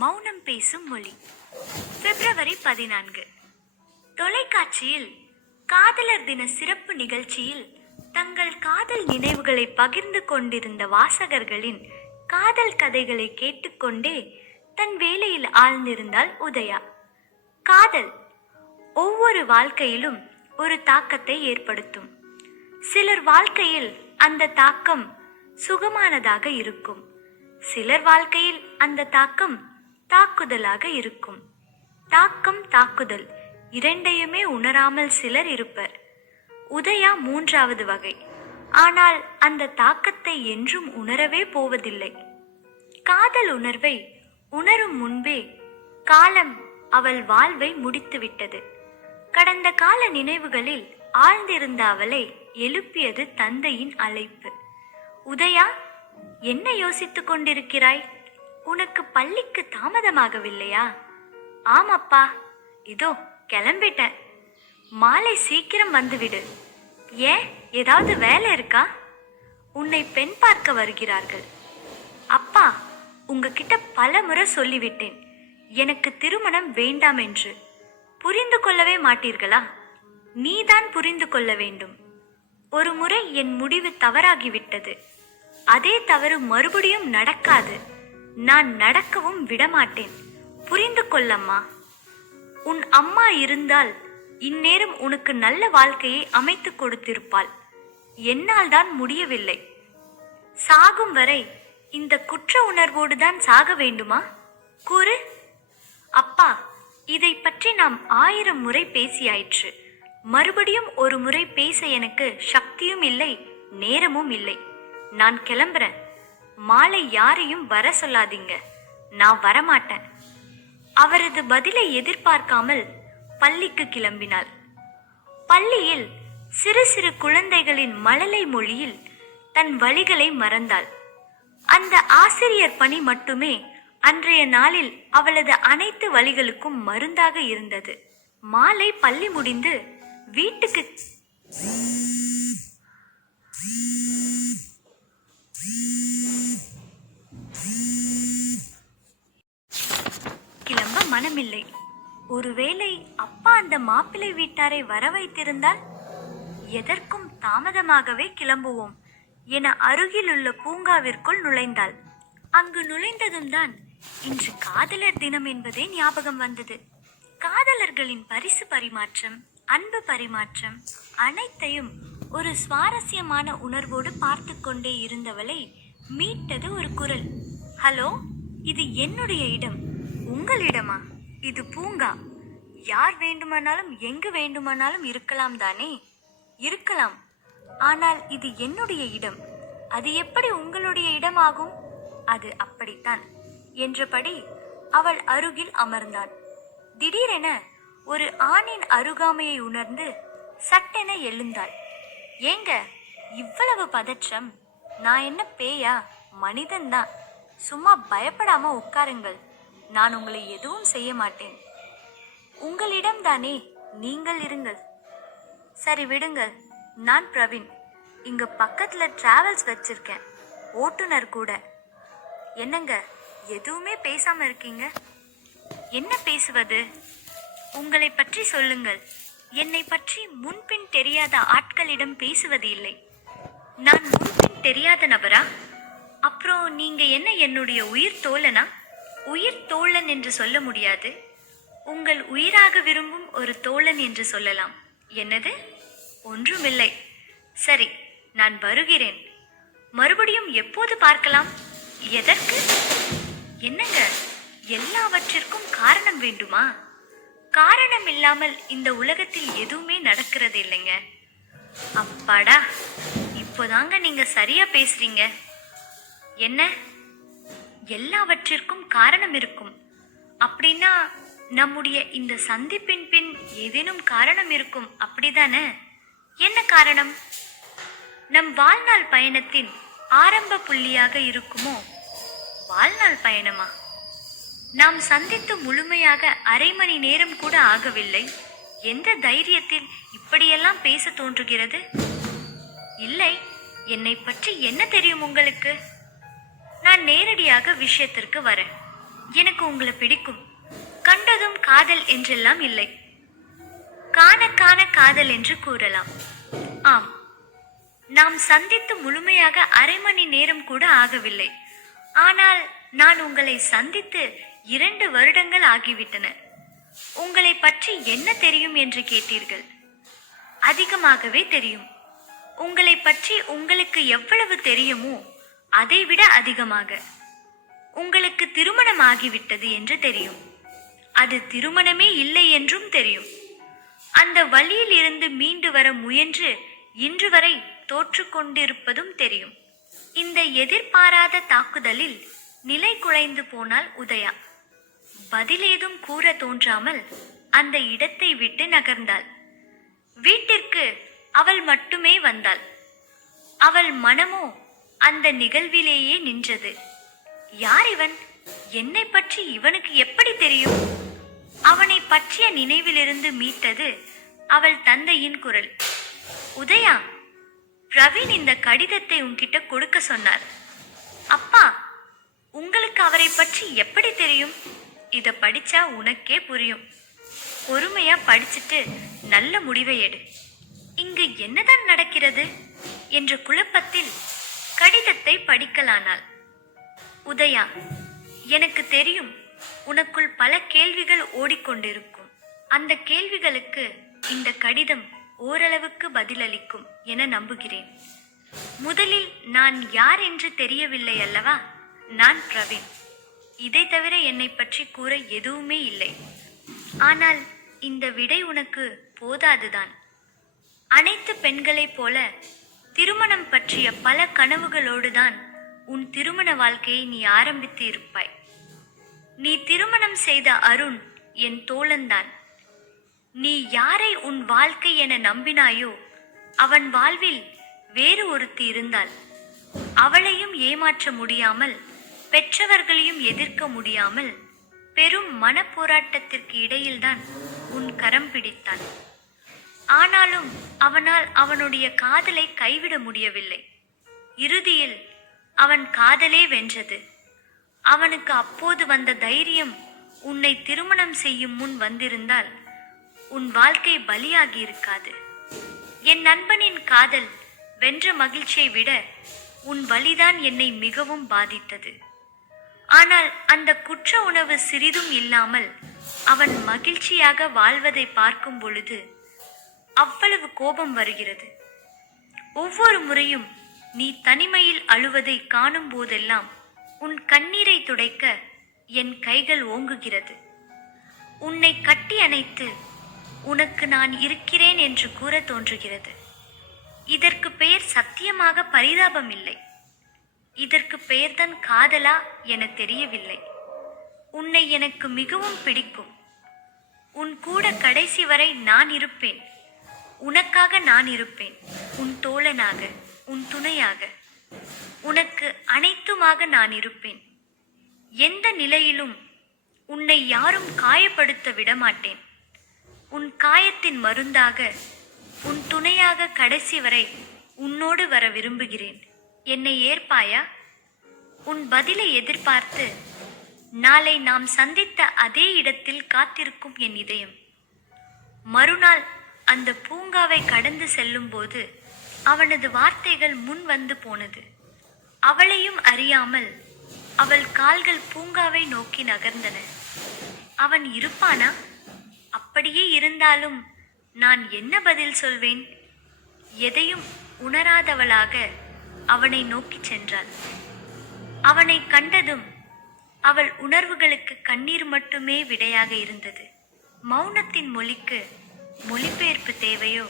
மௌனம் பேசும் மொழி. பிப்ரவரி 14. தொலைக்காட்சியில் காதலர் தின சிறப்பு நிகழ்ச்சியில் தங்கள் காதல் நினைவுகளை பகிர்ந்து கொண்டிருந்த வாசகர்களின் காதல் கதைகளை கேட்டுக்கொண்டே தன் வேலையில் ஆழ்ந்திருந்தாள் உதயா. காதல் ஒவ்வொரு வாழ்க்கையிலும் ஒரு தாக்கத்தை ஏற்படுத்தும். சிலர் வாழ்க்கையில் அந்த தாக்கம் சுகமானதாக இருக்கும், சிலர் வாழ்க்கையில் அந்த தாக்கம் தாக்குதலாக இருக்கும். தாக்கம் தாக்குதல் இரண்டையுமே உணராமல் சிலர் இருப்பர். உதயா மூன்றாவது வகை. ஆனால் அந்த தாக்கத்தை என்றும் உணரவே போவதில்லை. காதல் உணர்வை உணரும் முன்பே காலம் அவள் வாழ்வை முடித்துவிட்டது. கடந்த கால நினைவுகளில் ஆழ்ந்திருந்த அவளை எழுப்பியது தந்தையின் அழைப்பு. உதயா, என்ன யோசித்துக் கொண்டிருக்கிறாய்? உனக்கு பள்ளிக்கு தாமதமாகவில்லையா? ஆமப்பா, இதோ கிளம்பிட்டேன். மாலை சீக்கிரம் வந்துவிடு. ஏன், ஏதாவது வேலை இருக்கா? உன்னை பெண் பார்க்க வருகிறார்கள். அப்பா, உங்ககிட்ட பல முறை சொல்லிவிட்டேன், எனக்கு திருமணம் வேண்டாம் என்று. புரிந்து கொள்ளவே மாட்டீர்களா? நீதான் புரிந்து கொள்ள வேண்டும். ஒரு முறை என் முடிவு தவறாகிவிட்டது. அதே தவறு மறுபடியும் நடக்காது. நான் நடக்கவும் விடமாட்டேன். புரிந்து கொள்ளம்மா. உன் அம்மா இருந்தால் இந்நேரம் உனக்கு நல்ல வாழ்க்கையை அமைத்து கொடுத்திருப்பாள். என்னால் தான் முடியவில்லை. சாகும் வரை இந்த குற்ற உணர்வோடு தான் சாக வேண்டுமா? கூறு. அப்பா, இதை பற்றி நாம் 1000 முறை பேசியாயிற்று. மறுபடியும் ஒரு முறை பேச எனக்கு சக்தியும் இல்லை, நேரமும் இல்லை. நான் கிளம்புறேன். மாலை யாரையும் வர சொல்லாதீங்க. நான் வரமாட்டேன். அவரது பதிலை எதிர்பார்க்காமல் பள்ளிக்கு கிளம்பினாள். பள்ளியில் சிறு சிறு குழந்தைகளின் மழலை மொழியில் தன் வழிகளை மறந்தாள். அந்த ஆசிரியர் பணி மட்டுமே அன்றைய நாளில் அவளது அனைத்து வழிகளுக்கும் மருந்தாக இருந்தது. மாலை பள்ளி முடிந்து வீட்டுக்கு கிளம்ப மனமில்லை. ஒருவேளை அப்பா அந்த மாப்பிள்ளை வீட்டாரை வர வைத்திருந்தால்? எதற்கும் தாமதமாகவே கிளம்புவோம் என அருகிலுள்ள பூங்காவிற்குள் நுழைந்தாள். அங்கு நுழைந்ததும் தான் இன்று காதலர் தினம் என்பதே ஞாபகம் வந்தது. காதலர்களின் பரிசு பரிமாற்றம், அன்பு பரிமாற்றம் அனைத்தையும் ஒரு சுவாரஸ்யமான உணர்வோடு பார்த்து கொண்டே இருந்தவளை மீட்டது ஒரு குரல். ஹலோ, இது என்னுடைய இடம், உங்களிடமா? இது பூங்கா. யார் வேண்டுமானாலும் எங்கு வேண்டுமானாலும் இருக்கலாம் தானே? இருக்கலாம். ஆனால் இது என்னுடைய இடம். அது எப்படி உங்களுடைய இடமாகும்? அது அப்படித்தான் என்றபடி அவள் அருகில் அமர்ந்தான். திடீரென ஒரு ஆணின் அருகாமையை உணர்ந்து சட்டென எழுந்தாள். ஏங்க இவ்வளவு பதற்றம்? நான் என்ன பேயா? மனிதன்தான். சும்மா பயப்படாம உட்காருங்கள். நான் உங்களை எதுவும் செய்ய மாட்டேன். உங்களிடம் தானே, நீங்கள் இருங்கள். சரி விடுங்கள். நான் பிரவீன். இங்க பக்கத்துல டிராவல்ஸ் வச்சிருக்கேன், ஓட்டுநர் கூட. என்னங்க எதுவுமே பேசாம இருக்கீங்க? என்ன பேசுவது? உங்களை பற்றி சொல்லுங்கள். என்னை பற்றி முன்பின் தெரியாத ஆட்களிடம் பேசுவது இல்லை. நான் முன்பின் தெரியாத நபரா? அப்புறம் நீங்க என்ன என்னுடைய உயிர் தோழனா? உயிர் தோழன் என்று சொல்ல முடியாது. உங்கள் உயிராக விரும்பும் ஒரு தோழன் என்று சொல்லலாம். என்னது? ஒன்றுமில்லை. சரி, நான் வருகிறேன். மறுபடியும் எப்போது பார்க்கலாம்? எதற்கு? என்னங்க, எல்லாவற்றிற்கும் காரணம் வேண்டுமா? காரணம் இல்லாமல் இந்த உலகத்தில் எதுவுமே நடக்கிறது இல்லைங்க. அப்பாடா, இப்போதாங்க நீங்க சரியா பேசுறீங்க. என்ன? எல்லாவற்றிற்கும் காரணம் இருக்கும் அப்படின்னா நம்முடைய இந்த சந்திப்பின் பின் ஏதேனும் காரணம் இருக்கும், அப்படிதானே? என்ன காரணம்? நம் வாழ்நாள் பயணத்தின் ஆரம்ப புள்ளியாக இருக்குமோ? வாழ்நாள் பயணமா? நாம் சந்தித்து முழுமையாக 1/2 மணி நேரம் கூட ஆகவில்லை. எந்த தைரியத்தில் இப்படியெல்லாம் பேச தோன்றுகிறது? இல்லை, என்னை பற்றி என்ன தெரியும் உங்களுக்கு? நான் நேரடியாக விஷயத்திற்கு வரேன். எனக்கு உங்களை பிடிக்கும், கண்டதும் காதல் என்றெல்லாம் இல்லை, காண காண காதல் என்று கூறலாம். ஆம், நாம் சந்தித்து முழுமையாக அரை மணி நேரம் கூட ஆகவில்லை. ஆனால் நான் உங்களை சந்தித்து 2 வருடங்கள் ஆகிவிட்டன. உங்களை பற்றி என்ன தெரியும் என்று கேட்டீர்கள். அதிகமாகவே தெரியும். உங்களை பற்றி உங்களுக்கு எவ்வளவு தெரியுமோ அதைவிட அதிகமாக. உங்களுக்கு திருமணம் ஆகிவிட்டது என்று தெரியும். அது திருமணமே இல்லை என்றும் தெரியும். அந்த வழியில் இருந்து மீண்டு வர முயன்று இன்று வரை தோற்று கொண்டிருப்பதும் தெரியும். இந்த எதிர்பாராத தாக்குதலில் நிலை குலைந்து போனாள் உதயா. பதிலேதும் கூற தோன்றாமல் அந்த இடத்தை விட்டு நகர்ந்தாள். வீட்டிற்கு அவள் மட்டுமே வந்தாள். அவள் மனமோ அந்த நிகழ்விலேயே நின்றது. யார் இவன்? என்னை பற்றி இவனுக்கு எப்படி தெரியும்? அவனை பற்றிய நினைவிலிருந்து மீட்டது அவள் தந்தையின் குரல். உதயா, பிரவீன் இந்த கடிதத்தை உன்கிட்ட கொடுக்க சொன்னார். அப்பா, உங்களுக்கு அவரை பற்றி எப்படி தெரியும்? இத படிச்சா உனக்கே புரியும். பொறுமையா படிச்சுட்டு நல்ல முடிவை எடு. இங்கு என்னதான் நடக்கிறது என்ற குழப்பத்தில் கடிதத்தை படிக்கலானாள். உதயா, எனக்கு தெரியும் உனக்குள் பல கேள்விகள் ஓடிக்கொண்டிருக்கும். அந்த கேள்விகளுக்கு இந்த கடிதம் ஓரளவுக்கு பதிலளிக்கும் என நம்புகிறேன். முதலில் நான் யார் என்று தெரியவில்லை அல்லவா? நான் பிரவீன். இதை தவிர என்னை பற்றி கூற எதுவுமே இல்லை. ஆனால் இந்த விடை உனக்கு போதாதுதான். அனைத்து பெண்களைப் போல திருமணம் பற்றிய பல கனவுகளோடுதான் உன் திருமண வாழ்க்கையை நீ ஆரம்பித்து இருப்பாய். நீ திருமணம் செய்த அருண் என் தோழன்தான். நீ யாரை உன் வாழ்க்கை என நம்பினாயோ அவன் வாழ்வில் வேறு ஒருத்தி இருந்தாள். அவளையும் ஏமாற்ற முடியாமல், பெற்றவர்களையும் எதிர்க்க முடியாமல் பெரும் மனப்போராட்டத்திற்கு இடையில்தான் உன் கரம் பிடித்தான். ஆனாலும் அவனால் அவனுடைய காதலை கைவிட முடியவில்லை. இறுதியில் அவன் காதலே வென்றது. அவனுக்கு அப்போது வந்த தைரியம் உன்னை திருமணம் செய்யும் முன் வந்திருந்தால் உன் வாழ்க்கை பலியாகி இருக்காது. என் நண்பனின் காதல் வென்ற மகிழ்ச்சியை விட உன் வலிதான் என்னை மிகவும் பாதித்தது. ஆனால் அந்த குற்ற உணர்வு சிறிதும் இல்லாமல் அவன் மகிழ்ச்சியாக வாழ்வதை பார்க்கும் பொழுது அவ்வளவு கோபம் வருகிறது. ஒவ்வொரு முறையும் நீ தனிமையில் அழுவதை காணும் போதெல்லாம் உன் கண்ணீரை துடைக்க என் கைகள் ஓங்குகிறது. உன்னை கட்டி அணைத்து உனக்கு நான் இருக்கிறேன் என்று கூற தோன்றுகிறது. இதற்கு பெயர் சத்தியமாக பரிதாபம் இல்லை. இதற்கு பெயர்தான் காதலா என தெரியவில்லை. உன்னை எனக்கு மிகவும் பிடிக்கும். உன் கூட கடைசி வரை நான் இருப்பேன். உனக்காக நான் இருப்பேன். உன் தோழனாக, உன் துணையாக, உனக்கு அனைத்துமாக நான் இருப்பேன். எந்த நிலையிலும் உன்னை யாரும் காயப்படுத்த விடமாட்டேன். உன் காயத்தின் மருந்தாக, உன் துணையாக கடைசி வரை உன்னோடு வர விரும்புகிறேன். என்னை ஏற்பாயா? உன் பதிலை எதிர்பார்த்து நாளை நாம் சந்தித்த அதே இடத்தில் காத்திருக்கும் என் இதயம். மறுநாள் அந்த பூங்காவை கடந்து செல்லும் போது அவனது வார்த்தைகள் முன் வந்து போனது. அவளையும் அறியாமல் அவள் கால்கள் பூங்காவை நோக்கி நகர்ந்தன. அவன் இருப்பானா? அப்படியே இருந்தாலும் நான் என்ன பதில் சொல்வேன்? எதையும் உணராதவளாக அவனை நோக்கி சென்றாள். அவனை கண்டதும் அவள் உணர்வுகளுக்கு கண்ணீர் மட்டுமே விடையாக இருந்தது. மௌனத்தின் மொழிக்கு மொழிபெயர்ப்பு தேவையோ?